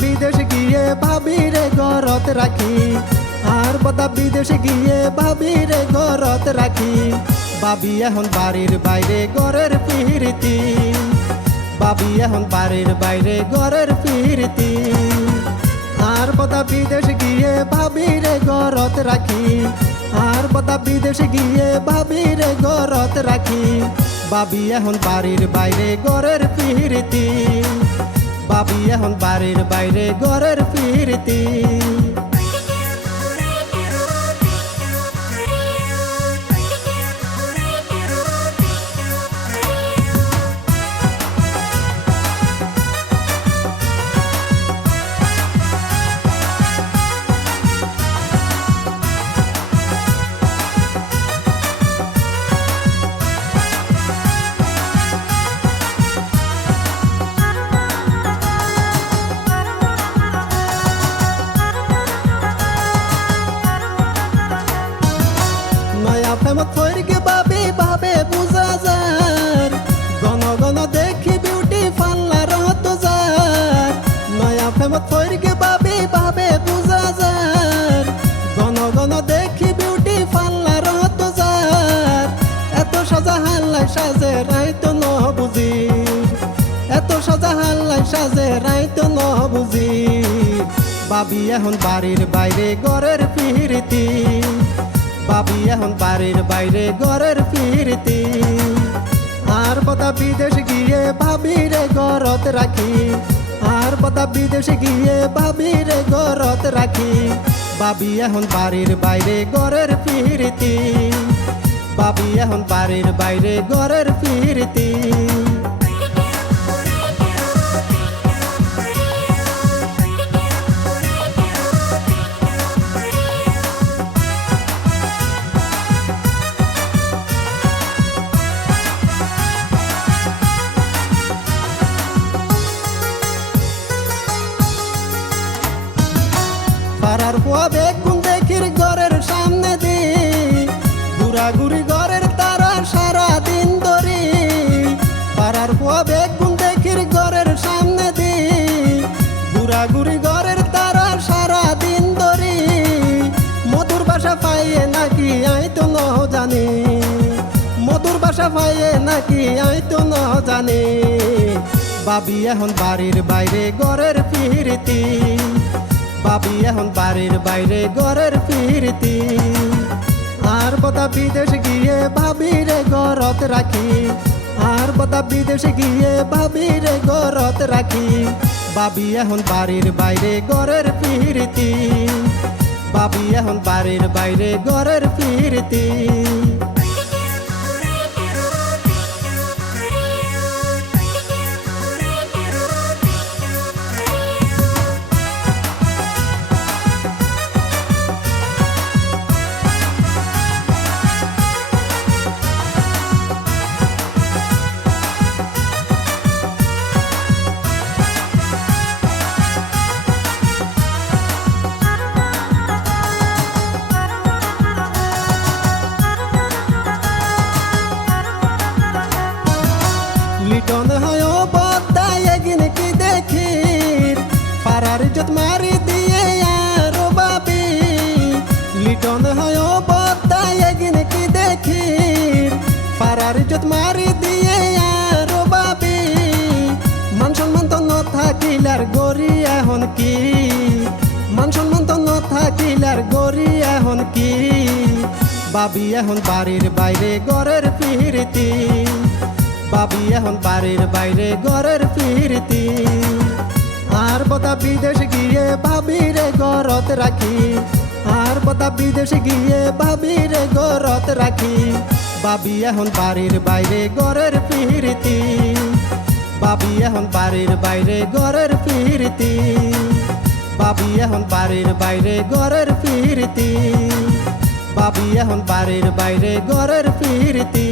বিদেশ গিয়ে ভাবিরে ঘরত রাখি, আর বদা বিদেশ গিয়ে ভাবিরে ঘরত রাখি। ভাবি এখন বাড়ির বাইরে ঘরের ফিরতি, ভাবি এখন বাড়ির বাইরে ঘরের ফিরতি। আর বদা বিদেশ গিয়ে ভাবিরে ঘরত রাখি, আর বদা বিদেশ গিয়ে ভাবিরে ঘরত রাখি। ভাবি এখন বাড়ির বাইরে ঘরের ফিরতি, ভাবি এখন বাড়ির বাইরে ঘরের ফিরতি। প্রেমত ফইরকে ভাবি ভাবে বুঝা যার, গণ গণ দেখি বিউটি পার্লার হতো যার। নয়া প্রেমত ফইরকে ভাবি ভাবে বুঝা যার, গণ গণ দেখি বিউটি পার্লার হতো যার। এত সাজা হাল্লাই সাজে রাইতো ন বুঝি, এত সাজা হাল্লাই সাজে রাইতো ন বুঝি। ভাবি এখন বাড়ির বাইরে ঘরের ফিরতি, ভাবি এখন বাড়ির বাইরে ঘরের ফিরতি। আর বদা বিদেশ গিয়ে ভাবিরে ঘরত রাখি, আর বদা বিদেশ গিয়ে ভাবিরে ঘরত রাখি। ভাবি এখন বাড়ির বাইরে ঘরের ফিরতি, ভাবি এখন বাড়ির বাইরে ঘরের ফিরতি। পাড়ার পোয়া বেগুন দেখির ঘরের সামনে দি, ঘুরাঘুরি ঘরের তারা সারা দিন ধরি। পাড়ার পোয়া বেগুন দেখির ঘরের সামনে দি, ঘুরাঘুরি ঘরের তারা সারা দিন ধরি। মধুর বাসা পাইয়ে নাকি আই তো ন জানি, মধুর বাসা পাইয়ে নাকি আই তো ন জানি। ভাবি এখন বাড়ির বাইরে ঘরের ফিরতি, ভাবি এখন বাড়ির বাইরে ঘরের ফিরতি। আর বদা বিদেশ গিয়ে ভাবিরে ঘরত রাখি, আর বদা বিদেশ গিয়ে ভাবিরে ঘরত রাখি। ভাবি এখন বাড়ির বাইরে ঘরের ফিরতি, ভাবি এখন বাড়ির বাইরে ঘরের ফিরতি। লিটন হয় বদাই এগিন কি দেখি, পাড়ার ইজ্জত মারি দিয়ে আর ভাবি। লিটন হয় বদাই এগিন কি দেখি, পাড়ার ইজ্জত মারি দিয়ে আর ভাবি। মান সম্মান তো ন থাকিলার গরি এখন কি, মান সম্মান তো ন থাকিলার গরি এখন কি। ভাবি এখন বাড়ির বাইরে ঘরের ফিরতি, ভাবি এখন বাড়ির বাইরে ঘরের ফিরতি। আর বদা বিদেশ গিয়ে ভাবিরে ঘরত রাখি, আর বদা বিদেশ গিয়ে ভাবিরে ঘরত রাখি। ভাবি এখন বাড়ির বাইরে ঘরের ফিরতি, ভাবি এখন বাড়ির বাইরে ঘরের ফিরতি। ভাবি এখন বাড়ির বাইরে ঘরের ফিরতি, ভাবি এখন বাড়ির বাইরে ঘরের ফিরতি।